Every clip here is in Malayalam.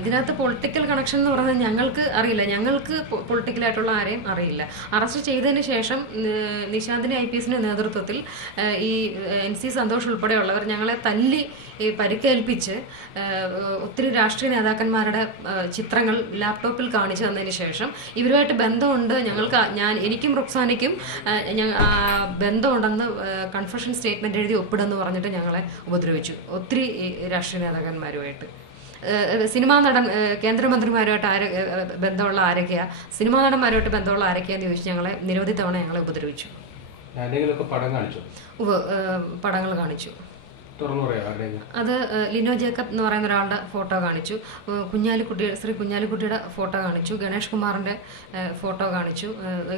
ഇതിനകത്ത് പൊളിറ്റിക്കൽ കണക്ഷൻ എന്ന് പറയുന്നത് ഞങ്ങൾക്ക് അറിയില്ല. ഞങ്ങൾക്ക് പൊളിറ്റിക്കലായിട്ടുള്ള ആരെയും അറിയില്ല. അറസ്റ്റ് ചെയ്തതിന് ശേഷം നിശാന്തിന്റെ IPSന്റെ നേതൃത്വത്തിൽ ഈ NC സന്തോഷ് ഉൾപ്പെടെയുള്ളവർ ഞങ്ങളെ തല്ലി പരിക്കേൽപ്പിച്ച് ഒത്തിരി രാഷ്ട്രീയ നേതാക്കന്മാരുടെ ചിത്രങ്ങൾ ലാപ്ടോപ്പിൽ കാണിച്ചു തന്നതിന് ശേഷം ഇവരുമായിട്ട് ബന്ധമുണ്ട്, എനിക്കും റുക്സാനയ്ക്കും ബന്ധമുണ്ടെന്ന് കൺഫെഷൻ സ്റ്റേറ്റ്മെന്റ് എഴുതി ഒപ്പിടെന്ന് പറഞ്ഞിട്ട് ഞങ്ങളെ ഉപദ്രവിച്ചു ഒത്തിരി രാഷ്ട്രീയ നേതാക്കന്മാരുമായിട്ട്. സിനിമാ നടൻ കേന്ദ്രമന്ത്രിമാരുമായിട്ട് ബന്ധമുള്ള ആരൊക്കെയാ, സിനിമാ നടന്മാരുമായിട്ട് ബന്ധമുള്ള ആരൊക്കെയാന്ന് ചോദിച്ചു ഞങ്ങളെ നിരവധി തവണ ഞങ്ങളെ ഉപദ്രവിച്ചു. പടങ്ങൾ കാണിച്ചു. അത് ലിനോ ജേക്കബ് എന്ന് പറയുന്ന ഒരാളുടെ ഫോട്ടോ കാണിച്ചു, ശ്രീ കുഞ്ഞാലിക്കുട്ടിയുടെ ഫോട്ടോ കാണിച്ചു, ഗണേഷ് കുമാറിന്റെ ഫോട്ടോ കാണിച്ചു,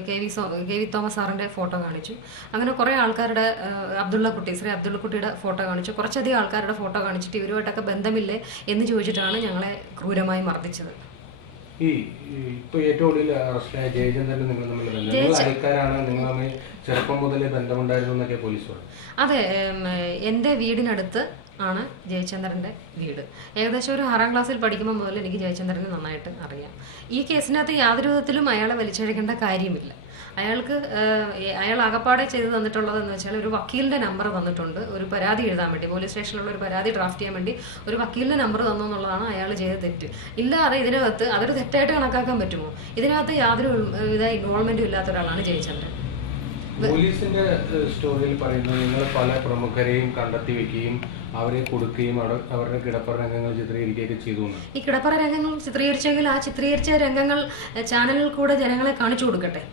കെ വി തോമസ് സാറിന്റെ ഫോട്ടോ കാണിച്ചു. അങ്ങനെ കുറെ ആൾക്കാരുടെ ശ്രീ അബ്ദുള്ളക്കുട്ടിയുടെ ഫോട്ടോ കാണിച്ചു. കുറച്ചധികം ആൾക്കാരുടെ ഫോട്ടോ കാണിച്ചിട്ട് ഇവരുമായിട്ടൊക്കെ ബന്ധമില്ലേ എന്ന് ചോദിച്ചിട്ടാണ് ഞങ്ങളെ ക്രൂരമായി മർദ്ദിച്ചത്. അതെ, എന്റെ വീടിനടുത്ത് ആണ് ജയചന്ദ്രന്റെ വീട്. ഏകദേശം ഒരു 6ാം ക്ലാസ്സിൽ പഠിക്കുമ്പോൾ മുതൽ എനിക്ക് ജയചന്ദ്രനെ നന്നായിട്ട് അറിയാം. ഈ കേസിനകത്ത് യാതൊരു വിധത്തിലും അയാളെ വലിച്ചഴിക്കേണ്ട കാര്യമില്ല. അയാൾ അകപ്പാടെ ചെയ്ത് തന്നിട്ടുള്ളതെന്ന് വെച്ചാൽ ഒരു വക്കീലിന്റെ നമ്പർ തന്നിട്ടുണ്ട്, ഒരു പരാതി എഴുതാൻ വേണ്ടി, പോലീസ് സ്റ്റേഷനിലുള്ള ഒരു പരാതി ഡ്രാഫ്റ്റ് ചെയ്യാൻ വേണ്ടി ഒരു വക്കീലിന്റെ നമ്പർ തന്നു എന്നുള്ളതാണ് അയാൾ ചെയ്ത തെറ്റ്. ഇല്ലാതെ ഇതിനകത്ത് അതൊരു തെറ്റായിട്ട് കണക്കാക്കാൻ പറ്റുമോ? ഇതിനകത്ത് യാതൊരു ഇൻവോൾവ്മെന്റും ഇല്ലാത്ത ഒരാളാണ് ജയചന്ദ്രൻ. പോലീസിന്റെ സ്റ്റോറിയിൽ പറയുന്നത് നിങ്ങൾ പല പ്രമുഖരെയും കണ്ടെത്തി വെക്കുകയും അവരെ കൊടുക്കുകയും അവരുടെ കിടപ്പറ രംഗങ്ങൾ ചിത്രീകരിക്കുകയൊക്കെ ചെയ്തു. ഈ കിടപ്പറ രംഗങ്ങൾ ചിത്രീകരിച്ചെങ്കിൽ ആ ചിത്രീകരിച്ച രംഗങ്ങൾ ചാനലിൽ കൂടെ ജനങ്ങളെ കാണിച്ചു കൊടുക്കട്ടെ.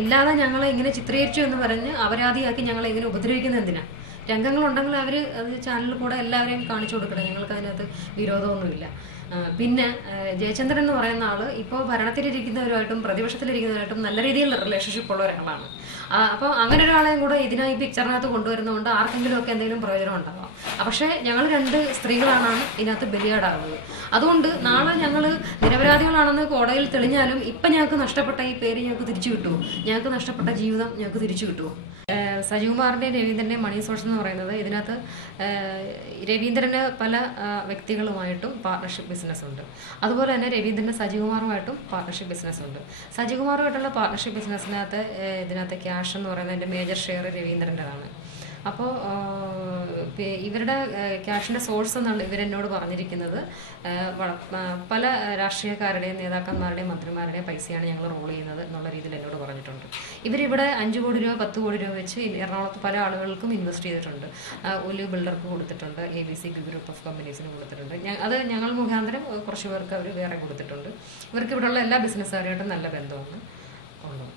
ഇല്ലാതെ ഞങ്ങളെ ഇങ്ങനെ ചിത്രീകരിച്ചു എന്ന് പറഞ്ഞ് അപരാധിയാക്കി ഞങ്ങളെ ഇങ്ങനെ ഉപദ്രവിക്കുന്ന എന്തിനാ? രംഗങ്ങളുണ്ടെങ്കിൽ അത് ചാനലിൽ കൂടെ എല്ലാവരെയും കാണിച്ചു കൊടുക്കട്ടെ. ഞങ്ങൾക്ക് അതിനകത്ത് വിരോധമൊന്നുമില്ല. പിന്നെ ജയചന്ദ്രൻ എന്ന് പറയുന്ന ആള് ഇപ്പോൾ ഭരണത്തിലിരിക്കുന്നവരുമായിട്ടും പ്രതിപക്ഷത്തിലിരിക്കുന്നവരുമായിട്ടും നല്ല രീതിയിൽ റിലേഷൻഷിപ്പ് ഉള്ള ഒരാളാണ്. അപ്പോൾ അങ്ങനെ ഒരാളെയും കൂടെ ഇതിനായി പിക്ചറിനകത്ത് കൊണ്ടുവരുന്നതുകൊണ്ട് ആർക്കെങ്കിലും ഒക്കെ എന്തെങ്കിലും പ്രയോജനം ഉണ്ടാവാം. പക്ഷേ ഞങ്ങൾ 2 സ്ത്രീകളാണ് ഇതിനകത്ത് ബലിയാടാകുന്നത്. അതുകൊണ്ട് നാളെ ഞങ്ങൾ നിരപരാധികളാണെന്ന് കോടതിയിൽ തെളിഞ്ഞാലും ഇപ്പം ഞങ്ങൾക്ക് നഷ്ടപ്പെട്ട ഈ പേര് ഞങ്ങൾക്ക് തിരിച്ചു കിട്ടുമോ? ഞങ്ങൾക്ക് നഷ്ടപ്പെട്ട ജീവിതം ഞങ്ങൾക്ക് തിരിച്ചു കിട്ടുമോ? സജികുമാറിന്റെയും രവീന്ദ്രന്റെയും മണി സോഴ്സ് എന്ന് പറയുന്നത് ഇതിനകത്ത് രവീന്ദ്രന് പല വ്യക്തികളുമായിട്ടും പാർട്ണർഷിപ്പ് ബിസിനസ് ഉണ്ട്. അതുപോലെ തന്നെ രവീന്ദ്രന് സജികുമാറുമായിട്ടും പാർട്ണർഷിപ്പ് ബിസിനസ് ഉണ്ട്. സജികുമാറുമായിട്ടുള്ള പാർട്ണർഷിപ്പ് ബിസിനസ്സിനകത്ത് ഇതിനകത്ത് ക്യാഷ് എന്ന് പറയുന്നതിന്റെ മേജർ ഷെയർ രവീന്ദ്രൻ്റെതാണ്. അപ്പോൾ ഇവരുടെ ക്യാഷിന്റെ സോഴ്സ് എന്നാണ് ഇവരെന്നോട് പറഞ്ഞിരിക്കുന്നത്. പല രാഷ്ട്രീയക്കാരുടെയും നേതാക്കന്മാരുടെയും മന്ത്രിമാരുടെയും പൈസയാണ് ഞങ്ങൾ റോൾ ചെയ്യുന്നത് എന്നുള്ള രീതിയിൽ എന്നോട് പറഞ്ഞിട്ടുണ്ട്. ഇവരിവിടെ 5 കോടി രൂപ 10 കോടി രൂപ വെച്ച് എറണാകുളത്ത് പല ആളുകൾക്കും ഇൻവെസ്റ്റ് ചെയ്തിട്ടുണ്ട്. ഒലിവ് ബിൽഡർക്ക് കൊടുത്തിട്ടുണ്ട്, ABC ഗ്രൂപ്പ് ഓഫ് കമ്പനീസിന് കൊടുത്തിട്ടുണ്ട്. അത് ഞങ്ങൾ മുഖാന്തരം കുറച്ച് പേർക്ക് അവർ വേറെ കൊടുത്തിട്ടുണ്ട്. ഇവർക്ക് ഇവിടെയുള്ള എല്ലാ ബിസിനസ്സുകാരുമായിട്ടും നല്ല ബന്ധമാണ് ഉള്ളത്.